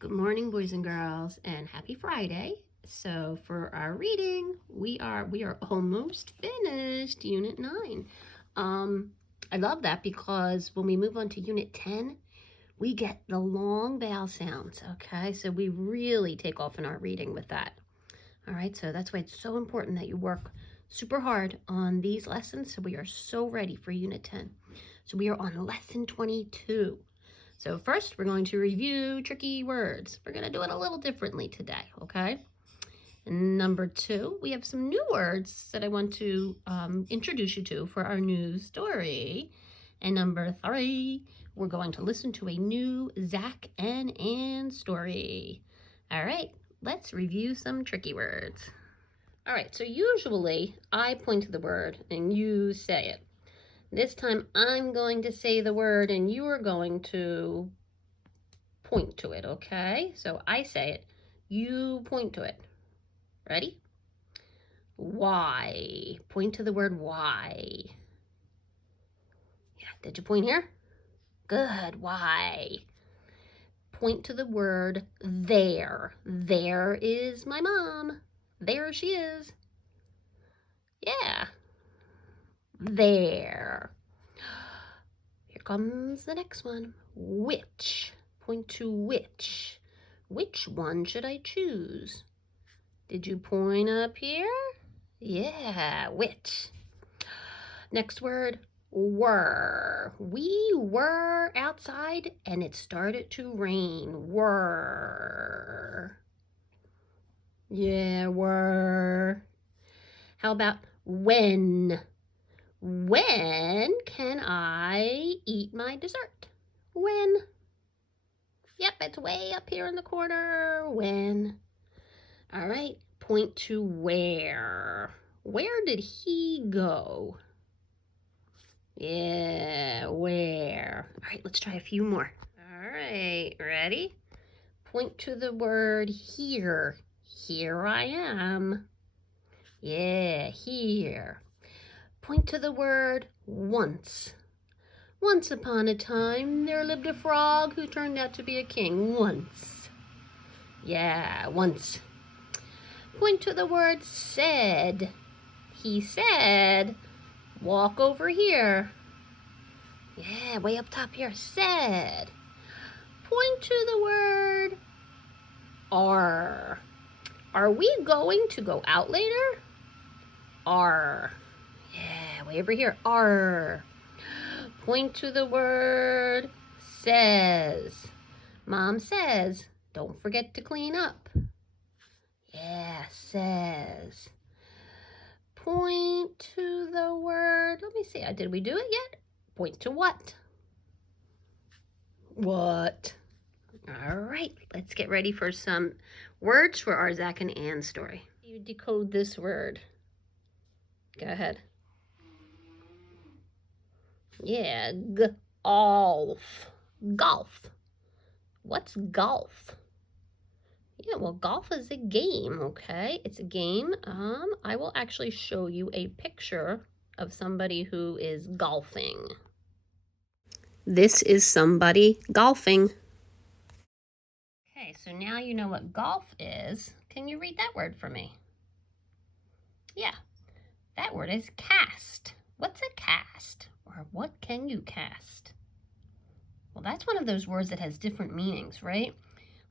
Good morning, boys and girls, and happy Friday. So for our reading, we are almost finished Unit 9. I love that because when we move on to Unit 10, we get the long vowel sounds, okay? So we really take off in our reading with that. All right, so that's why it's so important that you work super hard on these lessons so we are so ready for Unit 10. So we are on Lesson 22. So first, we're going to review tricky words. We're going to do it a little differently today, okay? And number 2, we have some new words that I want to introduce you to for our new story. And number 3, we're going to listen to a new Zach and Ann story. All right, let's review some tricky words. All right, so usually I point to the word and you say it. This time I'm going to say the word and you are going to point to it, okay? So I say it, you point to it. Ready? Why. Point to the word why. Yeah, did you point here? Good, why. Point to the word there. There is my mom. There she is. Yeah. There. Here comes the next one. Which. Point to which. Which one should I choose? Did you point up here? Yeah, which. Next word, were. We were outside and it started to rain. Were. Yeah, were. How about when? When can I eat my dessert? When? Yep, it's way up here in the corner. When? All right, point to where. Where did he go? Yeah, where? All right, let's try a few more. All right, ready? Point to the word here. Here I am. Yeah, here. Point to the word once. Once upon a time, there lived a frog who turned out to be a king. Once. Yeah, once. Point to the word said. He said, walk over here. Yeah, way up top here, said. Point to the word are. Are we going to go out later? Are. Yeah, way over here, are. Point to the word says. Mom says, don't forget to clean up. Yeah, says. Point to the word, let me see, did we do it yet? Point to what? What? All right, let's get ready for some words for our Zach and Ann story. You decode this word. Go ahead. Yeah, golf. Golf. What's golf? Yeah, well, golf is a game, okay? It's a game. I will actually show you a picture of somebody who is golfing. This is somebody golfing. Okay, so now you know what golf is. Can you read that word for me? Yeah, that word is cast. What's a cast? Or what can you cast? Well, that's one of those words that has different meanings, right?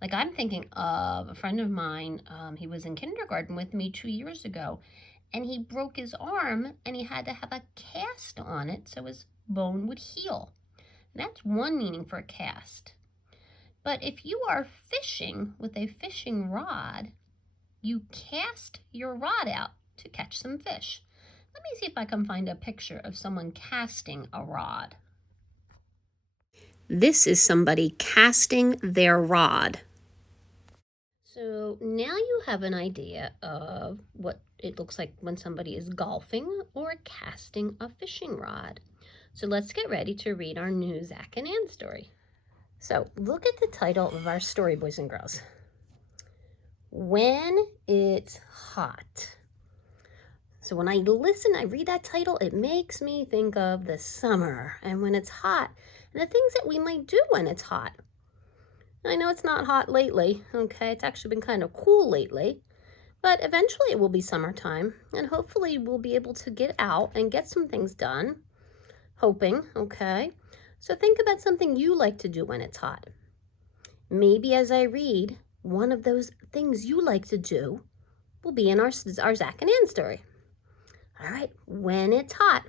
Like I'm thinking of a friend of mine, he was in kindergarten with me 2 years ago, and he broke his arm and he had to have a cast on it so his bone would heal. And that's one meaning for a cast. But if you are fishing with a fishing rod, you cast your rod out to catch some fish. Let me see if I can find a picture of someone casting a rod. This is somebody casting their rod. So now you have an idea of what it looks like when somebody is golfing or casting a fishing rod. So let's get ready to read our new Zach and Ann story. So look at the title of our story, boys and girls. When it's hot. So when I read that title, it makes me think of the summer and when it's hot and the things that we might do when it's hot. I know it's not hot lately, okay? It's actually been kind of cool lately, but eventually it will be summertime, and hopefully we'll be able to get out and get some things done. Hoping, okay? So think about something you like to do when it's hot. Maybe as I read, one of those things you like to do will be in our Zach and Ann story. All right, when it's hot.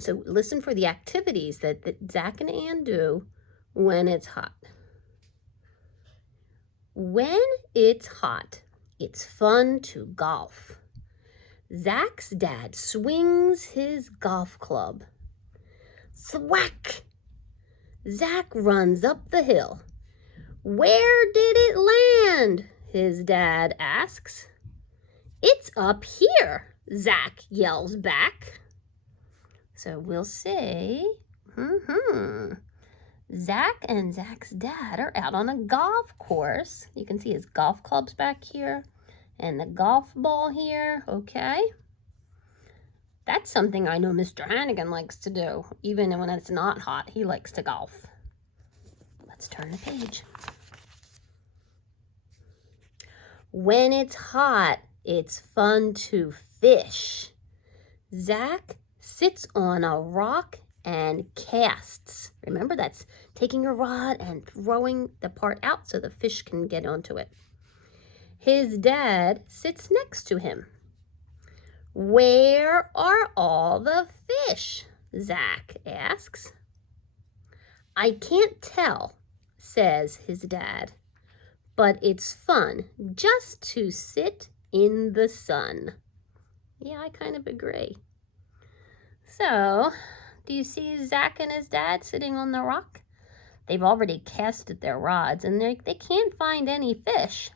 So listen for the activities that Zach and Ann do when it's hot. When it's hot, it's fun to golf. Zach's dad swings his golf club. Thwack! Zach runs up the hill. Where did it land? His dad asks. It's up here, Zach yells back. So we'll see. Zach and Zach's dad are out on a golf course. You can see his golf clubs back here and the golf ball here, okay? That's something I know Mr. Hannigan likes to do. Even when it's not hot, he likes to golf. Let's turn the page. When it's hot, it's fun to fish. Zach sits on a rock and casts. Remember, that's taking a rod and throwing the part out so the fish can get onto it. His dad sits next to him. Where are all the fish? Zach asks. I can't tell, says his dad, but it's fun just to sit in the sun. Yeah, I kind of agree. So, do you see Zach and his dad sitting on the rock? They've already casted their rods and they can't find any fish.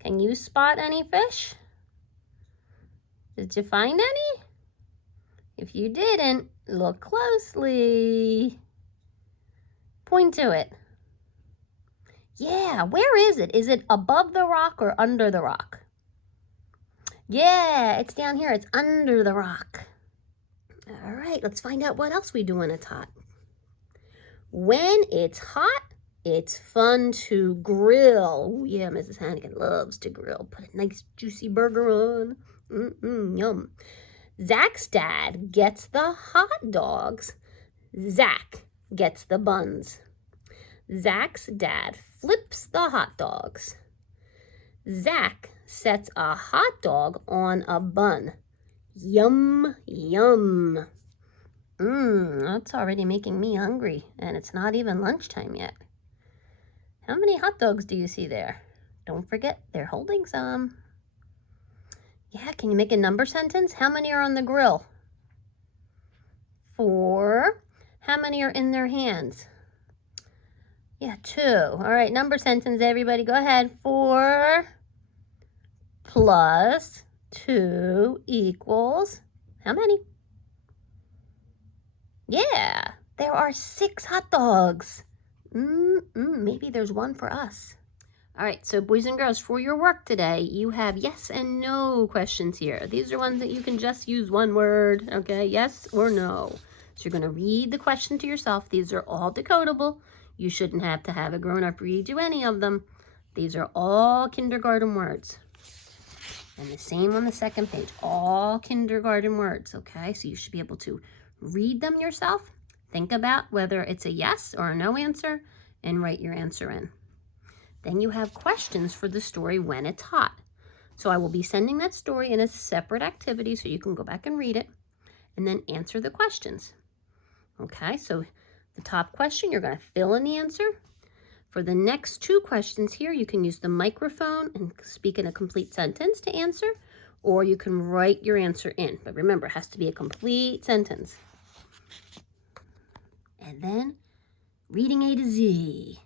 Can you spot any fish? Did you find any? If you didn't, look closely. Point to it. Yeah, where is it? Is it above the rock or under the rock? Yeah, it's down here. It's under the rock. All right, let's find out what else we do when it's hot. When it's hot, it's fun to grill. Oh, yeah, Mrs. Hannigan loves to grill. Put a nice juicy burger on. Yum. Zach's dad gets the hot dogs. Zach gets the buns. Zach's dad flips the hot dogs. Zach sets a hot dog on a bun. Yum, yum. That's already making me hungry, and it's not even lunchtime yet. How many hot dogs do you see there? Don't forget, they're holding some. Yeah, can you make a number sentence? How many are on the grill? 4. How many are in their hands? Yeah, 2. All right, number sentence, everybody. Go ahead. 4 plus 2 equals how many? Yeah, there are 6 hot dogs. Maybe there's one for us. All right, so boys and girls, for your work today, you have yes and no questions here. These are ones that you can just use one word, okay? Yes or no. So you're going to read the question to yourself. These are all decodable. You shouldn't have to have a grown-up read you any of them. These are all kindergarten words. And the same on the second page, all kindergarten words, okay? So you should be able to read them yourself, think about whether it's a yes or a no answer, and write your answer in. Then you have questions for the story when it's hot. So I will be sending that story in a separate activity so you can go back and read it and then answer the questions. Okay, so the top question, you're going to fill in the answer. For the next 2 questions here, you can use the microphone and speak in a complete sentence to answer, or you can write your answer in. But remember, it has to be a complete sentence. And then reading A to Z.